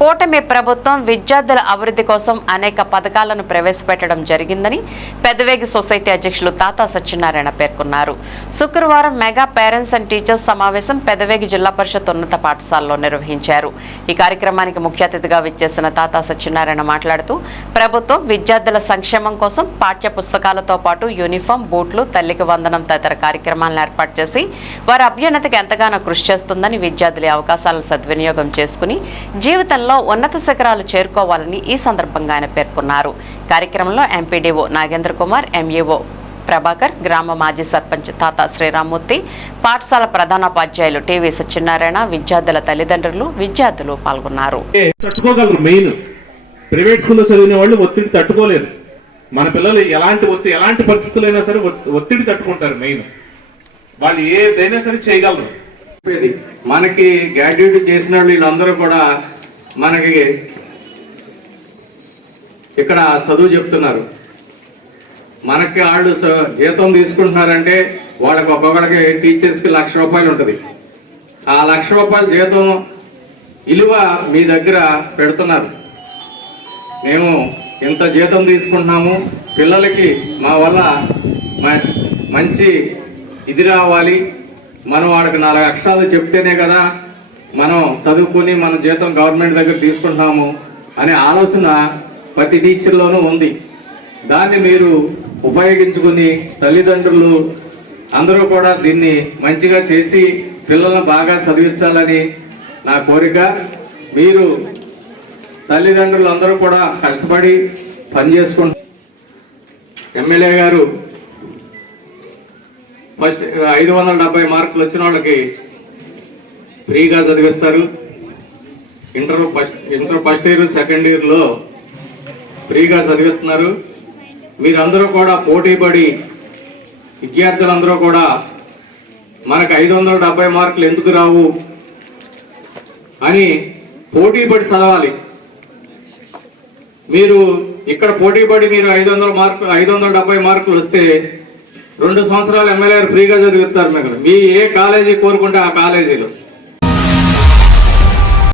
కూటమి ప్రభుత్వం విద్యార్థుల అభివృద్ధి కోసం అనేక పథకాలను ప్రవేశపెట్టడం జరిగిందని పెదవేగి సొసైటీ అధ్యక్షులు తాతా సత్యనారాయణ పేర్కొన్నారు. శుక్రవారం మెగా పేరెంట్స్ అండ్ టీచర్స్ సమావేశం పెదవేగి జిల్లా పరిషత్ ఉన్నత పాఠశాలలో నిర్వహించారు. ఈ కార్యక్రమానికి ముఖ్య అతిథిగా విచ్చేసిన తాతా సత్యనారాయణ మాట్లాడుతూ ప్రభుత్వం విద్యార్థుల సంక్షేమం కోసం పాఠ్య పుస్తకాలతో పాటు యూనిఫామ్, బూట్లు, తల్లికి వందనం తదితర కార్యక్రమాలను ఏర్పాటు చేసి వారి అభ్యున్నతికి ఎంతగానో కృషి చేస్తుందని, విద్యార్థుల అవకాశాలను సద్వినియోగం చేసుకుని జీవితంలో ఉన్నత శిఖరాలు చేరుకోవాలని ఈ సందర్భంగా ఆయన పేర్కొన్నారు. కార్యక్రమంలో ఎంపీడీఓ నాగేంద్ర కుమార్, ఎంఈఓ ప్రభాకర్, గ్రామ మాజీ సర్పంచ్ తాతా శ్రీరామ్మూర్తి, పాఠశాల ప్రధానోపాధ్యాయులు టీవీ సత్యనారాయణ, విద్యార్థుల తల్లిదండ్రులు, విద్యార్థులు పాల్గొన్నారు. ప్రైవేట్ స్కూల్లో చదివిన వాళ్ళు ఒత్తిడి తట్టుకోలేరు. మన పిల్లలు ఎలాంటి పరిస్థితులైనా సరే ఒత్తిడి తట్టుకుంటారు. మెయిన్ వాళ్ళు ఏదైనా సరే చేయగలరు. మనకి గ్రాడ్యుయేట్ చేసిన వాళ్ళు వీళ్ళందరూ కూడా మనకి ఇక్కడ చదువు చెప్తున్నారు. మనకి వాళ్ళు జీతం తీసుకుంటున్నారంటే వాళ్ళకి ఒక్కొక్కడికి టీచర్స్కి ₹1,00,000 ఉంటుంది. ఆ ₹1,00,000 జీతం విలువ మీ దగ్గర పెడుతున్నారు. మేము ఇంత జీతం తీసుకుంటున్నాము, పిల్లలకి మా వల్ల మంచి ఇది రావాలి, మనం వాడికి 4 అక్షరాలు చెప్తేనే కదా మనం చదువుకుని మన జీతం గవర్నమెంట్ దగ్గర తీసుకుంటున్నాము అనే ఆలోచన ప్రతి టీచర్లోనూ ఉంది. దాన్ని మీరు ఉపయోగించుకుని తల్లిదండ్రులు అందరూ కూడా దీన్ని మంచిగా చేసి పిల్లలను బాగా చదివించాలని నా కోరిక. మీరు తల్లిదండ్రులు అందరూ కూడా కష్టపడి పనిచేసుకుంటారు. ఎమ్మెల్యే గారు ఫస్ట్ 570 మార్కులు వచ్చిన వాళ్ళకి ఫ్రీగా చదివిస్తారు. ఇంటర్ ఫస్ట్ ఇయర్, సెకండ్ ఇయర్లో ఫ్రీగా చదివిస్తున్నారు. మీరందరూ కూడా పోటీపడి విద్యార్థులందరూ కూడా మనకు 570 మార్కులు ఎందుకు రావు అని పోటీపడి చదవాలి. మీరు ఇక్కడ పోటీపడి మీరు 570 మార్కులు వస్తే 2 సంవత్సరాలు ఎమ్మెల్యే ఫ్రీగా చదివిస్తారు. మీకు మీ ఏ కాలేజీ కోరుకుంటే ఆ కాలేజీలో